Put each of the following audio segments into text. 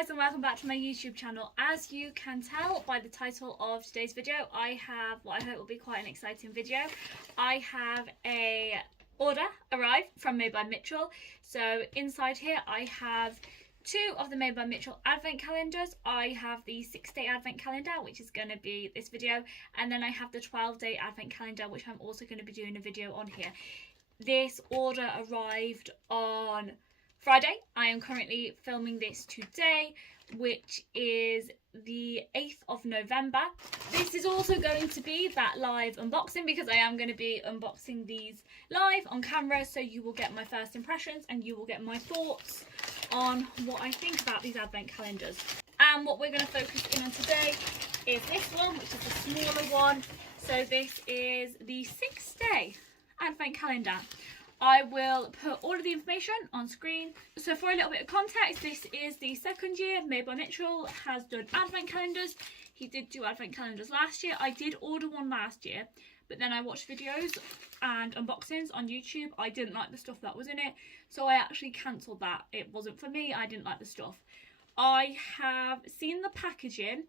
guys, and welcome back to my YouTube channel. As you can tell by the title of today's video, I have what I hope will be quite an exciting video. I have a order arrived from MadeByMitchell. So inside here I have two of the MadeByMitchell advent calendars. I have the 6-day advent calendar, which is going to be this video, and then I have the 12-day advent calendar, which I'm also going to be doing a video on here. This order arrived on Friday. I am currently filming this today, which is the 8th of November. This is also going to be that live unboxing because I am going to be unboxing these live on camera, so you will get my first impressions and you will get my thoughts on what I think about these advent calendars. And what we're going to focus in on today is this one, which is the smaller one. So this is the 6-day advent calendar. I will put all of the information on screen. So for a little bit of context, this is the second year MadeByMitchell has done advent calendars. He did do advent calendars last year. I did order one last year, but then I watched videos and unboxings on YouTube. I didn't like the stuff that was in it, so I actually cancelled that. It wasn't for me. I didn't like the stuff. I have seen the packaging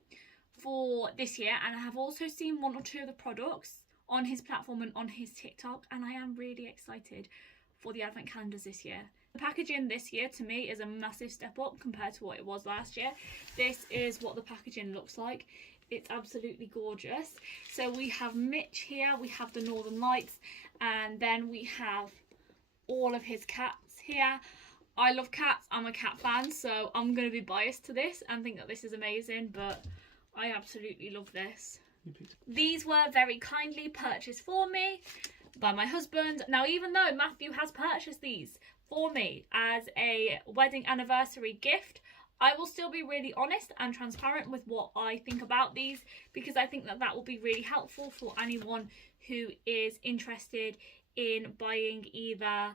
for this year, and I have also seen one or two of the products on his platform and on his TikTok, and I am really excited for the advent calendars this year. The packaging this year to me is a massive step up compared to what it was last year. This is what the packaging looks like. It's absolutely gorgeous. So we have Mitch here, we have the Northern Lights, and then we have all of his cats here. I love cats, I'm a cat fan, so I'm going to be biased to this and think that this is amazing, but I absolutely love this. These were very kindly purchased for me by my husband. Now, even though Matthew has purchased these for me as a wedding anniversary gift, I will still be really honest and transparent with what I think about these, because I think that that will be really helpful for anyone who is interested in buying either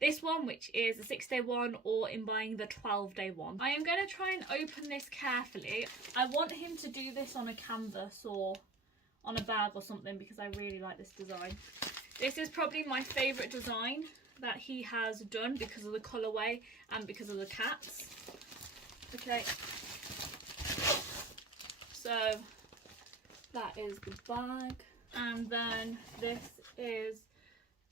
this one, which is a 6-day one, or in buying the 12-day one. I am going to try and open this carefully. I want him to do this on a canvas or on a bag or something because I really like this design. This is probably my favourite design that he has done because of the colourway and because of the cats. Okay, so that is the bag, and then this is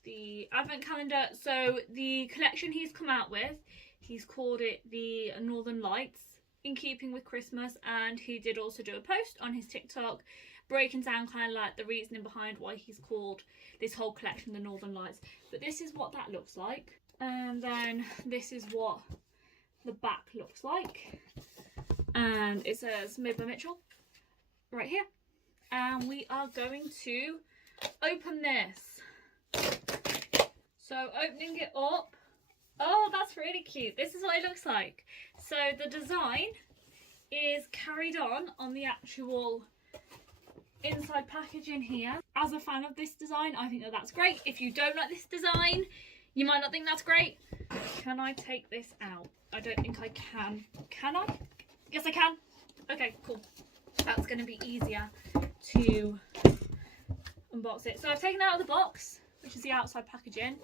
the advent calendar. So the collection he's come out with, he's called it the Northern Lights, in keeping with Christmas, and he did also do a post on his TikTok breaking down kind of like the reasoning behind why he's called this whole collection the Northern Lights. But this is what that looks like, and then this is what the back looks like, and it says MadeByMitchell right here, and we are going to open this. So opening it up, oh, that's really cute. This is what it looks like. So the design is carried on the actual inside packaging here. As a fan of this design, I think that that's great. If you don't like this design, you might not think that's great. Can I take this out? I don't think I can. Can I? Yes, I can. Okay, cool. That's going to be easier to unbox it. So I've taken it out of the box, which is the outside packaging.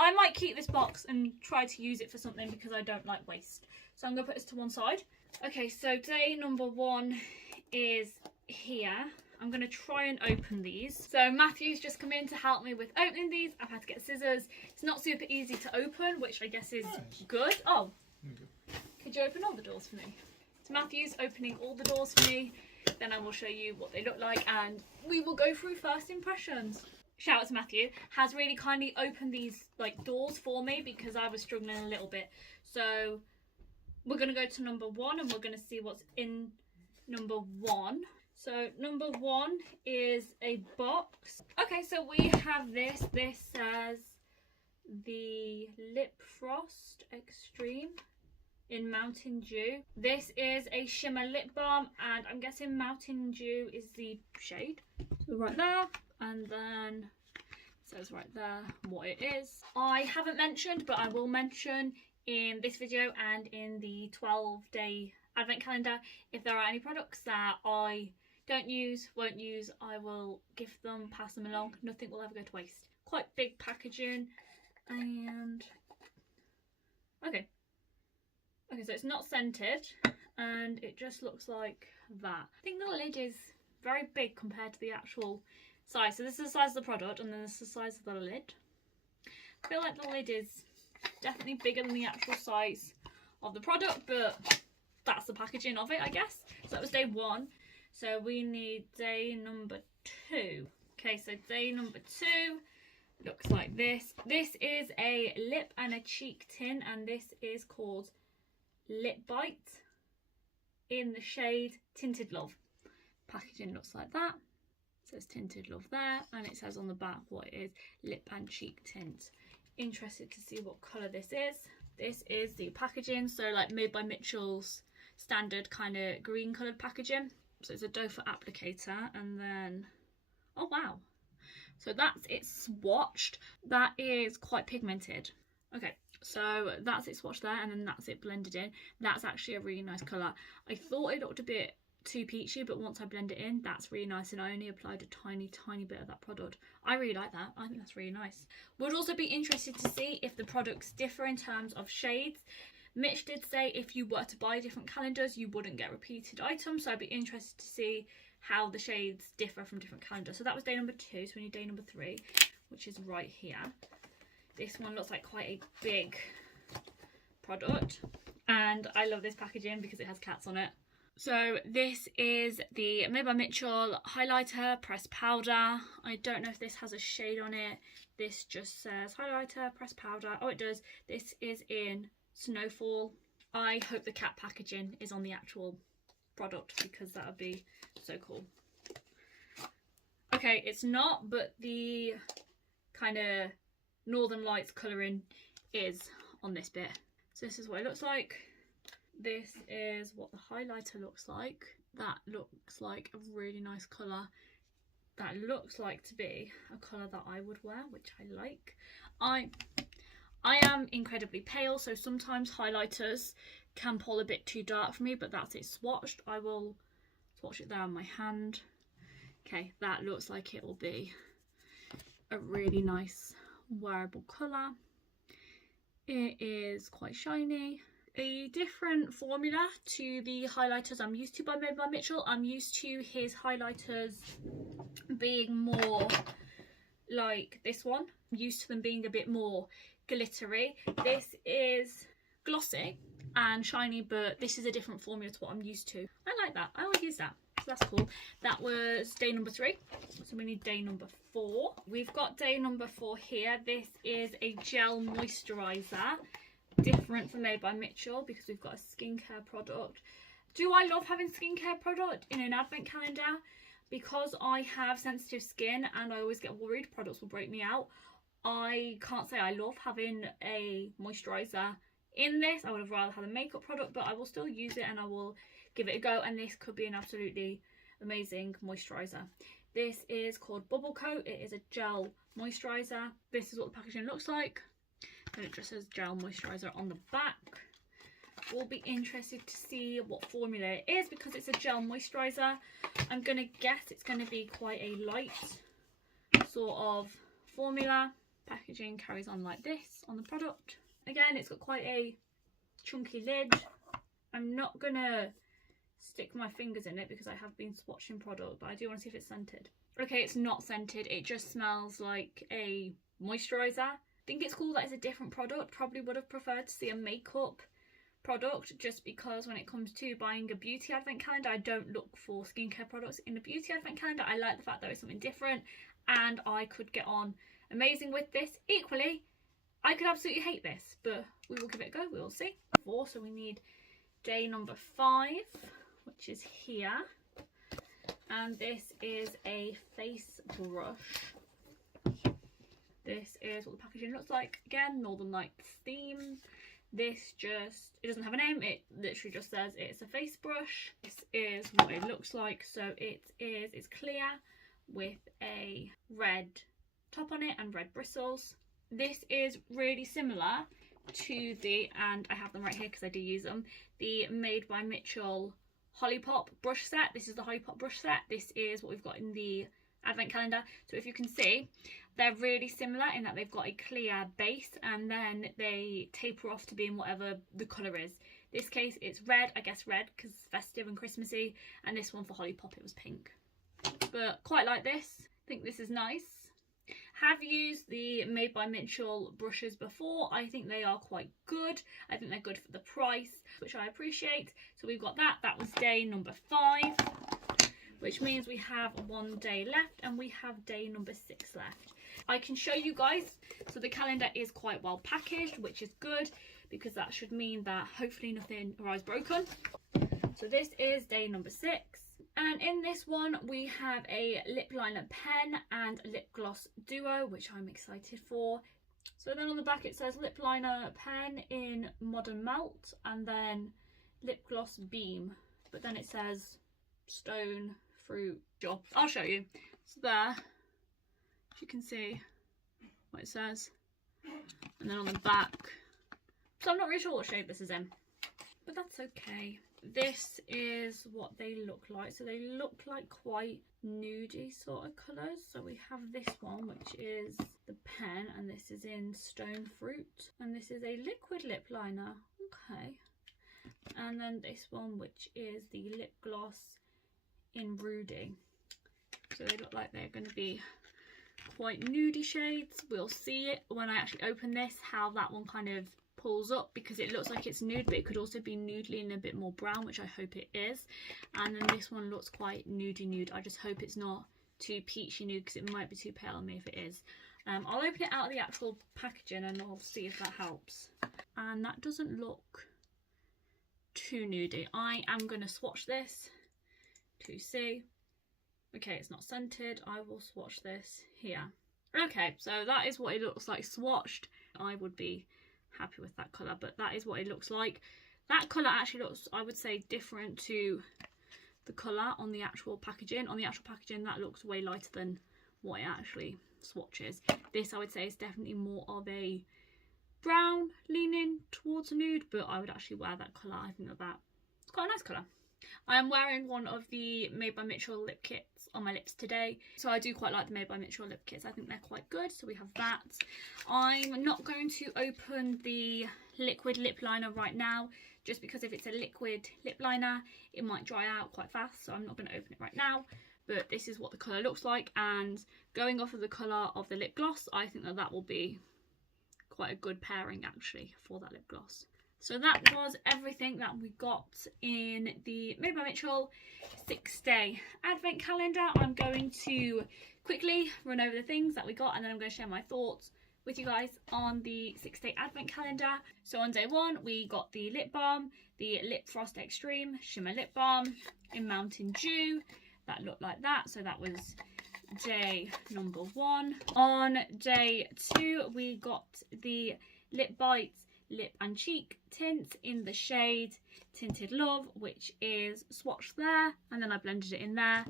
I might keep this box and try to use it for something because I don't like waste. So I'm going to put this to one side. Okay, so day number 1 is here. I'm going to try and open these. So Matthew's just come in to help me with opening these. I've had to get scissors. It's not super easy to open, which I guess is good. Oh, could you open all the doors for me? So Matthew's opening all the doors for me. Then I will show you what they look like, and we will go through first impressions. Shout out to Matthew, has really kindly opened these like doors for me because I was struggling a little bit. So we're going to go to number 1 and we're going to see what's in number 1. So number 1 is a box. Okay, so we have this. This says the Lip Frost Extreme in Mountain Dew. This is a shimmer lip balm, and I'm guessing Mountain Dew is the shade. So right there, and then it says right there what it is. I haven't mentioned, but I will mention in this video and in the 12-day advent calendar, if there are any products that I don't use, won't use, I will gift them, pass them along. Nothing will ever go to waste. Quite big packaging, and okay, so it's not scented. and it just looks like that. I think the lid is very big compared to the actual size. So this is the size of the product, and then this is the size of the lid. I feel like the lid is definitely bigger than the actual size of the product, but that's the packaging of it, I guess. So that was day 1. So we need day number 2. Okay, so day number 2 looks like this. This is a lip and a cheek tint, and this is called Lip Bite in the shade Tinted Love. Packaging looks like that. It says Tinted Love there, and it says on the back what it is, lip and cheek tint. Interested to see what colour this is. This is the packaging, so like Made by Mitchell's standard kind of green coloured packaging. So it's a doe foot applicator, and then, oh wow, so that's it swatched. That is quite pigmented. Okay, so that's it swatched there, and then that's it blended in. That's actually a really nice colour. I thought it looked a bit too peachy, but once I blend it in, that's really nice, and I only applied a tiny bit of that product. I really like that. I think that's really nice. Would also be interested to see if the products differ in terms of shades. Mitch did say if you were to buy different calendars, you wouldn't get repeated items, so I'd be interested to see how the shades differ from different calendars. So that was day number 2, so we need day number 3, which is right here. This one looks like quite a big product, and I love this packaging because it has cats on it. So this is the Made by Mitchell highlighter pressed powder. I don't know if this has a shade on it. This just says highlighter pressed powder. Oh, it does. This is in Snowfall. I hope the cat packaging is on the actual product because that would be so cool. Okay, it's not, but the kind of Northern Lights colouring is on this bit. So this is what it looks like. This is what the highlighter looks like. That looks like a really nice colour. That looks like to be a colour that I would wear, which I like. I am incredibly pale, so sometimes highlighters can pull a bit too dark for me, but that's it swatched. I will swatch it there on my hand. Okay, that looks like it will be a really nice wearable colour. It is quite shiny. A different formula to the highlighters I'm used to by Made by Mitchell. I'm used to his highlighters being more like this one. I'm used to them being a bit more glittery. This is glossy and shiny, but this is a different formula to what I'm used to. I like that. I always use that. So that's cool. That was day number 3. So we need day number 4. We've got day number 4 here. This is a gel moisturizer. Different from Made by Mitchell because we've got a skincare product. Do I love having skincare product in an advent calendar? Because I have sensitive skin and I always get worried products will break me out. I can't say I love having a moisturizer in this. I would have rather had a makeup product, but I will still use it and I will give it a go, and this could be an absolutely amazing moisturizer. This is called Bubble Coat. It is a gel moisturizer. This is what the packaging looks like. And it just says gel moisturizer on the back. We'll be interested to see what formula it is because it's a gel moisturizer. I'm gonna guess it's gonna be quite a light sort of formula. Packaging carries on like this on the product. Again, it's got quite a chunky lid. I'm not gonna stick my fingers in it because I have been swatching product, but I do want to see if it's scented. Okay, it's not scented. It just smells like a moisturizer. I think it's cool that it's a different product. Probably would have preferred to see a makeup product just because when it comes to buying a beauty advent calendar, I don't look for skincare products in a beauty advent calendar. I like the fact that it's something different and I could get on amazing with this. Equally, I could absolutely hate this, but we will give it a go. We will see. So we need day number 5, which is here. And this is a face brush. This is what the packaging looks like. Again, Northern Lights theme. This just, it doesn't have a name. It literally just says it's a face brush. This is what it looks like. So it's clear with a red top on it and red bristles. This is really similar to the, and I have them right here because I do use them, the Made by Mitchell Holly Pop brush set. This is the Holly Pop brush set. This is what we've got in the advent calendar. So if you can see, they're really similar in that they've got a clear base and then they taper off to being whatever the colour is. This case it's red, I guess red because it's festive and Christmassy, and this one for Holly Pop it was pink. But quite like this. I think this is nice. Have used the Made by Mitchell brushes before. I think they are quite good. I think they're good for the price, which I appreciate. So we've got that. That was day number 5, which means we have 1 day left, and we have day number 6 left. I can show you guys. So the calendar is quite well packaged, which is good because that should mean that hopefully nothing arrives broken. So this is day number 6. And in this one, we have a lip liner pen and lip gloss duo, which I'm excited for. So then on the back it says lip liner pen in Modern Melt and then lip gloss beam. But then it says stone fruit job. I'll show you. So there, you can see what it says. And then on the back, so I'm not really sure what shade this is in, but that's okay. This is what they look like. So they look like quite nudie sort of colours. So we have this one, which is the pen, and this is in stone fruit, and this is a liquid lip liner. Okay. And then this one, which is the lip gloss in Rudy. So they look like they're going to be quite nudie shades. We'll see it when I actually open this, how that one kind of pulls up, because it looks like it's nude, but it could also be nude leaning a bit more brown, which I hope it is. And then this one looks quite nudie nude. I just hope it's not too peachy nude, because it might be too pale on me if it is. I'll open it out of the actual packaging and I'll see if that helps. And that doesn't look too nudie. I am going to swatch this to see. Okay, it's not scented. I will swatch this here. Okay, so that is what it looks like swatched. I would be happy with that colour, but that is what it looks like. That colour actually looks, I would say, different to the colour on the actual packaging. On the actual packaging, that looks way lighter than what it actually swatches. This, I would say, is definitely more of a brown leaning towards a nude, but I would actually wear that colour. I think that it's quite a nice colour. I am wearing one of the Made by Mitchell lip kits on my lips today. So I do quite like the Made by Mitchell lip kits. I think they're quite good. So we have that. I'm not going to open the liquid lip liner right now, just because if it's a liquid lip liner, it might dry out quite fast. So I'm not going to open it right now. But this is what the colour looks like. And going off of the colour of the lip gloss, I think that that will be quite a good pairing actually for that lip gloss. So that was everything that we got in the Made by Mitchell 6-day advent calendar. I'm going to quickly run over the things that we got, and then I'm going to share my thoughts with you guys on the 6-day advent calendar. So on day 1, we got the lip balm, the Lip Frost Extreme Shimmer Lip Balm in Mountain Dew. That looked like that. So that was day number 1. On day 2, we got the Lip Bites Lip and Cheek tint in the shade Tinted Love, which is swatched there, and then I blended it in there.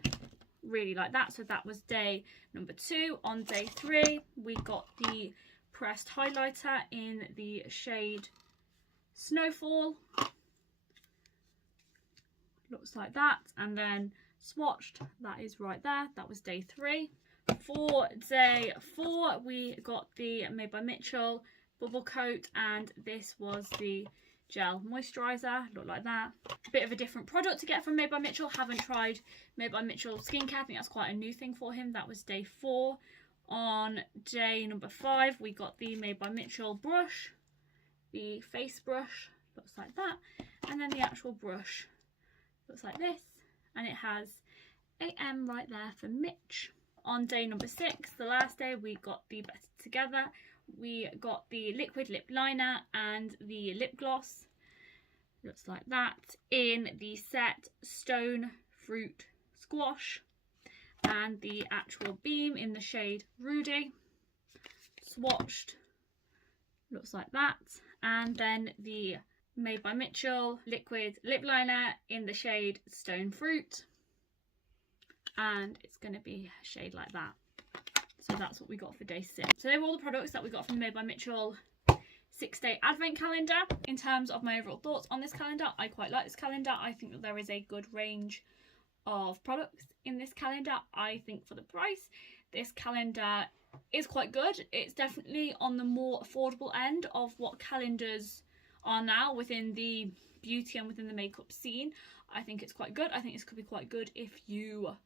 Really like that. So that was day number 2. On day 3, we got the pressed highlighter in the shade Snowfall. Looks like that, and then swatched, that is right there. That was day 3. For day 4, we got the Made by Mitchell bubble coat, and this was the gel moisturizer. Looked like that. A bit of a different product to get from Made by Mitchell. Haven't tried Made by Mitchell skincare. I think that's quite a new thing for him. That was day 4. On day number 5, we got the Made by Mitchell brush, the face brush. Looks like that. And then the actual brush looks like this, and it has AM right there for Mitch. On day number 6, the last day, we got the Better Together. We got the liquid lip liner and the lip gloss. Looks like that in the set Stone Fruit Squash, and the actual beam in the shade Rudy. Swatched. Looks like that. And then the Made by Mitchell liquid lip liner in the shade Stone Fruit, and it's going to be a shade like that. So that's what we got for day 6. So they were all the products that we got from Made by Mitchell 6-day advent calendar. In terms of my overall thoughts on this calendar, I quite like this calendar. I think that there is a good range of products in this calendar. I think for the price, this calendar is quite good. It's definitely on the more affordable end of what calendars are now within the beauty and within the makeup scene, I think it's quite good. I think this could be quite good if you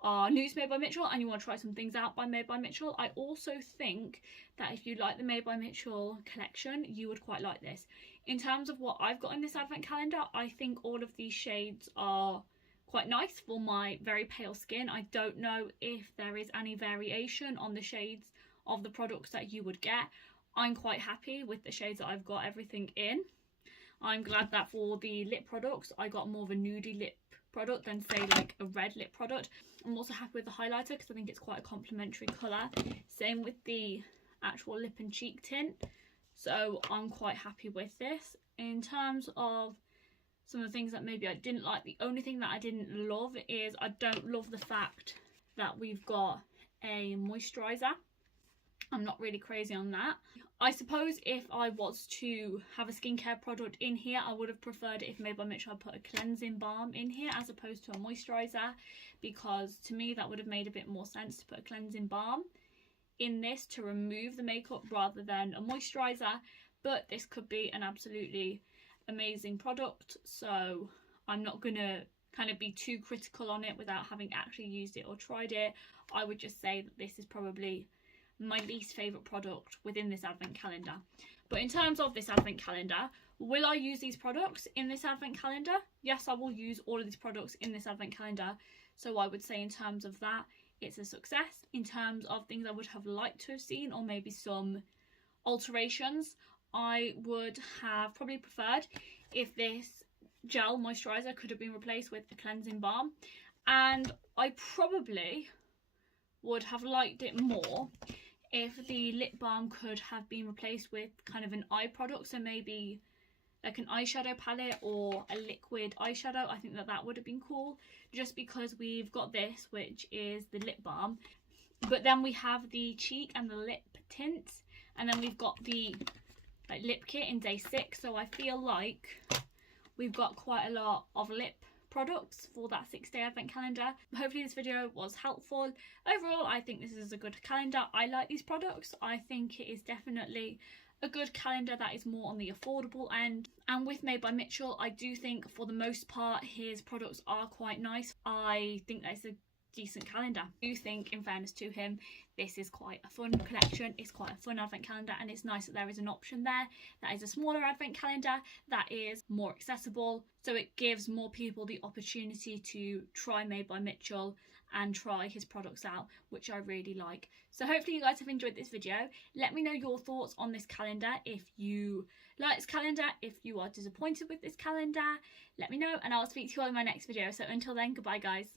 are new to Made by Mitchell and you want to try some things out by Made by Mitchell. I also think that if you like the Made by Mitchell collection, you would quite like this. In terms of what I've got in this advent calendar, I think all of these shades are quite nice for my very pale skin. I don't know if there is any variation on the shades of the products that you would get. I'm quite happy with the shades that I've got everything in. I'm glad that for the lip products, I got more of a nudie lip product than say like a red lip product. I'm also happy with the highlighter because I think it's quite a complementary colour. Same with the actual lip and cheek tint. So I'm quite happy with this. In terms of some of the things that maybe I didn't like, the only thing that I didn't love is I don't love the fact that we've got a moisturiser. I'm not really crazy on that. I suppose if I was to have a skincare product in here, I would have preferred if Made by Mitchell had put a cleansing balm in here as opposed to a moisturiser, because to me that would have made a bit more sense to put a cleansing balm in this to remove the makeup rather than a moisturiser. But this could be an absolutely amazing product, so I'm not gonna kind of be too critical on it without having actually used it or tried it. I would just say that this is probably my least favourite product within this advent calendar. But in terms of this advent calendar, will I use these products in this advent calendar? Yes, I will use all of these products in this advent calendar. So I would say in terms of that, it's a success. In terms of things I would have liked to have seen, or maybe some alterations, I would have probably preferred if this gel moisturiser could have been replaced with a cleansing balm. And I probably would have liked it more if the lip balm could have been replaced with kind of an eye product, so maybe like an eyeshadow palette or a liquid eyeshadow. I think that that would have been cool, just because we've got this, which is the lip balm, but then we have the cheek and the lip tints, and then we've got the like lip kit in day 6. So I feel like we've got quite a lot of lip products for that 6-day advent calendar. Hopefully this video was helpful. Overall, I think this is a good calendar. I like these products. I think it is definitely a good calendar that is more on the affordable end. And with Made by Mitchell, I do think for the most part his products are quite nice. I think that's a decent calendar. I do think, in fairness to him, this is quite a fun collection. It's quite a fun advent calendar, and it's nice that there is an option there that is a smaller advent calendar that is more accessible, so it gives more people the opportunity to try Made by Mitchell and try his products out, which I really like. So hopefully you guys have enjoyed this video. Let me know your thoughts on this calendar. If you like this calendar, if you are disappointed with this calendar, let me know, and I'll speak to you all in my next video. So until then, goodbye guys.